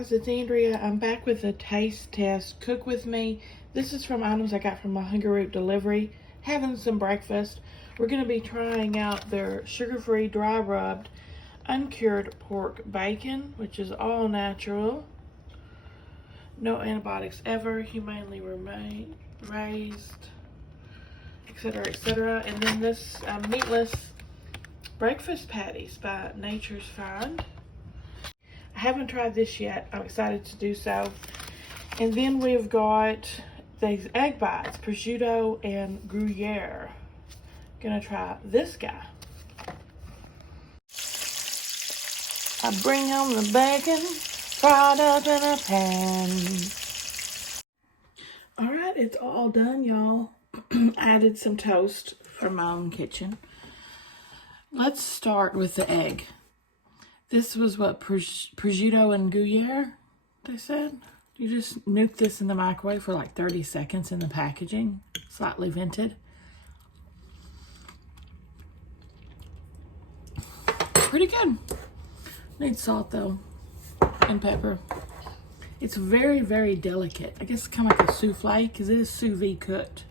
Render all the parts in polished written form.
guys, it's Andrea. I'm back with a taste test. Cook with me. This is from items I got from my Hunger Root delivery. Having some breakfast. We're going to be trying out their sugar-free, dry rubbed, uncured pork bacon, which is all natural. No antibiotics ever, humanely raised, etc., etc. And then this meatless breakfast patties by Nature's Find. I haven't tried this yet. I'm excited to do so. And then we've got these egg bites, prosciutto and Gruyere. Gonna try this guy. I bring home the bacon, fried up in a pan. All right, it's all done, y'all. Added some toast from my own kitchen. Let's start with the egg. This was what, prosciutto and Gruyere, they said. You just nuke this in the microwave for like 30 seconds in the packaging, slightly vented. Pretty good. Needs salt though, and pepper. It's very, very delicate. I guess kind of like a souffle, because it is sous vide cooked.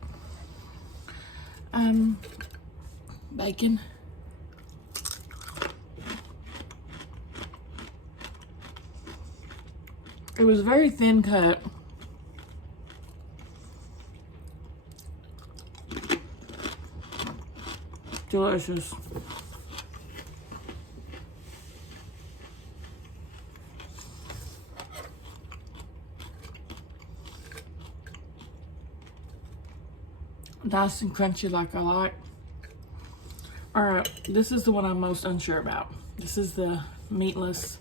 Bacon. It was very thin cut. Delicious. Nice and crunchy like I like. Alright, this is the one I'm most unsure about. This is the meatless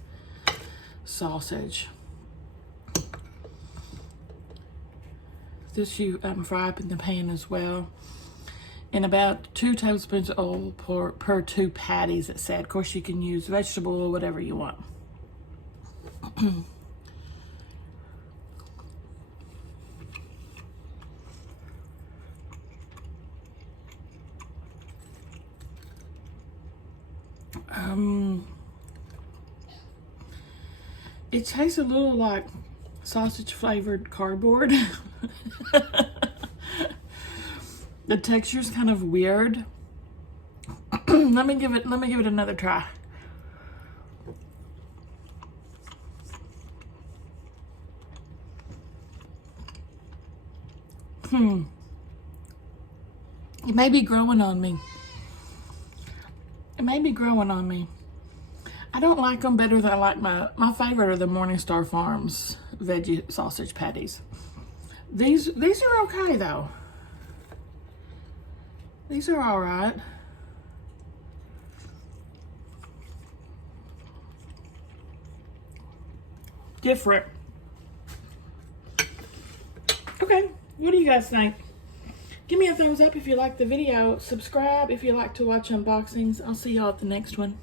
sausage. This you fry up in the pan as well. And about 2 tablespoons of oil per 2 patties, it said. Of course, you can use vegetable or whatever you want. It tastes a little like sausage flavored cardboard. The texture's kind of weird. let me give it another try. It may be growing on me. I don't like them better than I like my favorite are the Morningstar Farms veggie sausage patties. These are okay though. These are all right. Different. Okay, what do you guys think? Give me a thumbs up if you liked the video. Subscribe if you like to watch unboxings. I'll see y'all at the next one.